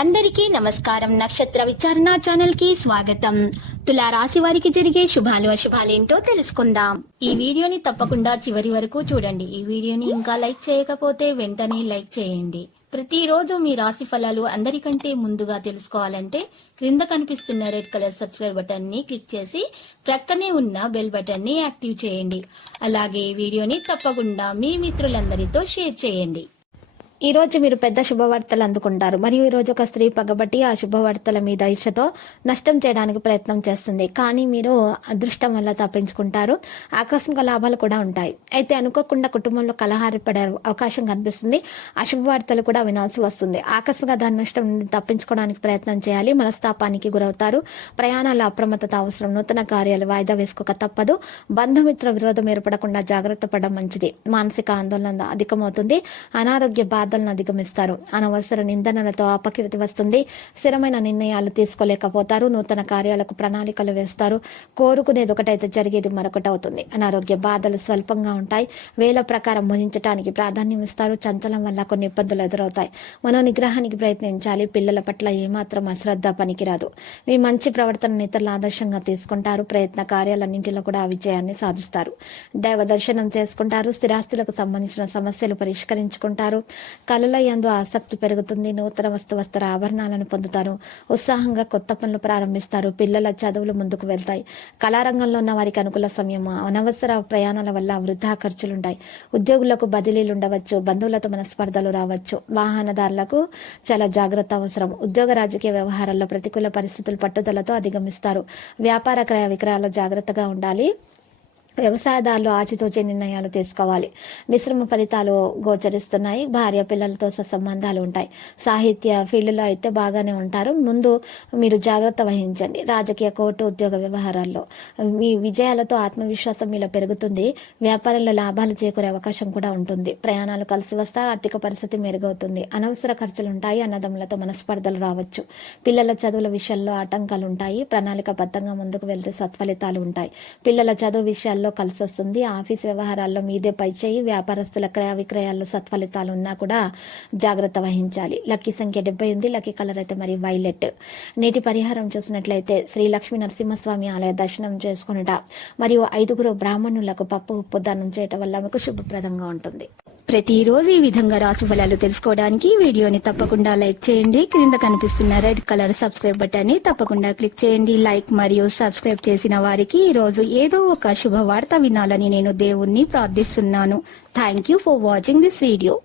అందరికీ నమస్కారం. నక్షత్ర విచారణ ఛానల్ కి స్వాగతం. తులా రాశి వారికి జరిగే శుభాలు అశుభాలేంటో తెలుసుకుందాం. ఈ వీడియోని తప్పకుండా చివరి వరకు చూడండి. ఈ వీడియోని ఇంకా లైక్ చేయకపోతే వెంటనే లైక్ చేయండి. ప్రతిరోజు మీ రాశి ఫలాలు అందరికంటే ముందుగా తెలుసుకోవాలంటే క్రింద కనిపిస్తున్న రెడ్ కలర్ సబ్స్క్రైబ్ బటన్ ని క్లిక్ చేసి ప్రక్కనే ఉన్న బెల్ బటన్ ని యాక్టివ్ చేయండి. అలాగే ఈ వీడియోని తప్పకుండా మీ మిత్రులందరితో షేర్ చేయండి. ఈ రోజు మీరు పెద్ద శుభవార్తలు అందుకుంటారు. మరియు ఈ రోజు ఒక స్త్రీ పగబట్టి ఆ శుభవార్తల మీద ఇష్టతో నష్టం చేయడానికి ప్రయత్నం చేస్తుంది. కానీ మీరు అదృష్టం వల్ల తప్పించుకుంటారు. ఆకస్మిక లాభాలు కూడా ఉంటాయి. అయితే అనుకోకుండా కుటుంబంలో కలహాలు పడే అవకాశం కనిపిస్తుంది. అశుభవార్తలు కూడా వినాల్సి వస్తుంది. ఆకస్మిక ధన నష్టం నుండి తప్పించుకోవడానికి ప్రయత్నం చేయాలి. మనస్తాపానికి గురవుతారు. ప్రయాణాల అప్రమత్తత అవసరం. నూతన కార్యాలు వాయిదా వేసుకోక తప్పదు. బంధుమిత్ర విరోధం ఏర్పడకుండా జాగ్రత్త పడడం మంచిది. మానసిక ఆందోళన అధికమవుతుంది. అనారోగ్య బాధలను అధిగమిస్తారు. అనవసర నిందనలతో అపకీర్తి వస్తుంది. స్థిరమైన నిర్ణయాలు తీసుకోలేకపోతారు. నూతన కార్యాలకు ప్రణాళికలు వేస్తారు. కోరుకునేది ఒకటైతే జరిగేది మరొకటి అవుతుంది. అనారోగ్య బాధలు స్వల్పంగా ఉంటాయి. వేల ప్రకారం ముగించడానికి ప్రాధాన్యం ఇస్తారు. చంచలం వల్ల కొన్ని ఇబ్బందులు ఎదురవుతాయి. మనో నిగ్రహానికి ప్రయత్నించాలి. పిల్లల పట్ల ఏమాత్రం అశ్రద్ధ పనికిరాదు. మీ మంచి ప్రవర్తనను ఇతరుల ఆదర్శంగా తీసుకుంటారు. ప్రయత్న కార్యాలన్నింటిలో కూడా విజయాన్ని సాధిస్తారు. దైవ దర్శనం చేసుకుంటారు. స్థిరాస్తులకు సంబంధించిన సమస్యలు పరిష్కరించుకుంటారు. కళల యందు ఆసక్తి పెరుగుతుంది. నూతన వస్త్ర ఆభరణాలను పొందుతారు. ఉత్సాహంగా కొత్త పనులు ప్రారంభిస్తారు. పిల్లల చదువులు ముందుకు వెళ్తాయి. కళారంగంలో ఉన్న వారికి అనుకూల సమయం. అనవసర ప్రయాణాల వల్ల వృధా ఖర్చులుంటాయి. ఉద్యోగులకు బదిలీలు ఉండవచ్చు. బంధువులతో మనస్పర్ధలు రావచ్చు. వాహనదారులకు చాలా జాగ్రత్త అవసరం. ఉద్యోగ రాజకీయ వ్యవహారాల్లో ప్రతికూల పరిస్థితులు పట్టుదలతో అధిగమిస్తారు. వ్యాపార క్రయ విక్రయాల్లో జాగ్రత్తగా ఉండాలి. వ్యవసాయదారులు ఆచితూచే నిర్ణయాలు తీసుకోవాలి. మిశ్రమ ఫలితాలు గోచరిస్తున్నాయి. భార్య పిల్లలతో సత్సంబంధాలు ఉంటాయి. సాహిత్య ఫీల్డ్లో అయితే బాగానే ఉంటారు. ముందు మీరు జాగ్రత్త వహించండి. రాజకీయ కోర్టు ఉద్యోగ వ్యవహారాల్లో మీ విజయాలతో ఆత్మవిశ్వాసం మీలో పెరుగుతుంది. వ్యాపారంలో లాభాలు చేకూరే అవకాశం కూడా ఉంటుంది. ప్రయాణాలు కలిసి వస్తే ఆర్థిక పరిస్థితి మెరుగవుతుంది. అనవసర ఖర్చులు ఉంటాయి. అన్నదమ్ములతో మనస్పర్ధలు రావచ్చు. పిల్లల చదువుల విషయాల్లో ఆటంకాలు ఉంటాయి. ప్రణాళికబద్ధంగా ముందుకు వెళ్తే సత్ఫలితాలు ఉంటాయి. పిల్లల చదువు విషయాల్లో కలిసి వస్తుంది. ఆఫీస్ వ్యవహారాల్లో మీదే పై చేయి. వ్యాపారస్తుల క్రయ విక్రయాల్లో సత్ఫలితాలు ఉన్నా కూడా జాగ్రత్త వహించాలి. లక్కీ సంఖ్య 70 ఉంది. లక్కీ కలర్ అయితే మరి వైలెట్. నేటి పరిహారం చూసినట్లయితే శ్రీ లక్ష్మీ నరసింహస్వామి ఆలయ దర్శనం చేసుకునుట మరియు 5 బ్రాహ్మణులకు పప్పు ఉప్పు దానం చేయటం వల్ల మీకు శుభప్రదంగా ఉంటుంది. ప్రతిరోజు ఈ విధంగా రాశి ఫలాలు తెలుసుకోవడానికి వీడియోని తప్పకుండా లైక్ చేయండి. క్రింద కనిపిస్తున్న రెడ్ కలర్ సబ్స్క్రైబ్ బటన్ ని తప్పకుండా క్లిక్ చేయండి. లైక్ మరియు సబ్స్క్రైబ్ చేసిన వారికి ఈ రోజు ఏదో ఒక శుభవార్త వినాలని నేను దేవుణ్ణి ప్రార్థిస్తున్నాను. Thank you for watching this video.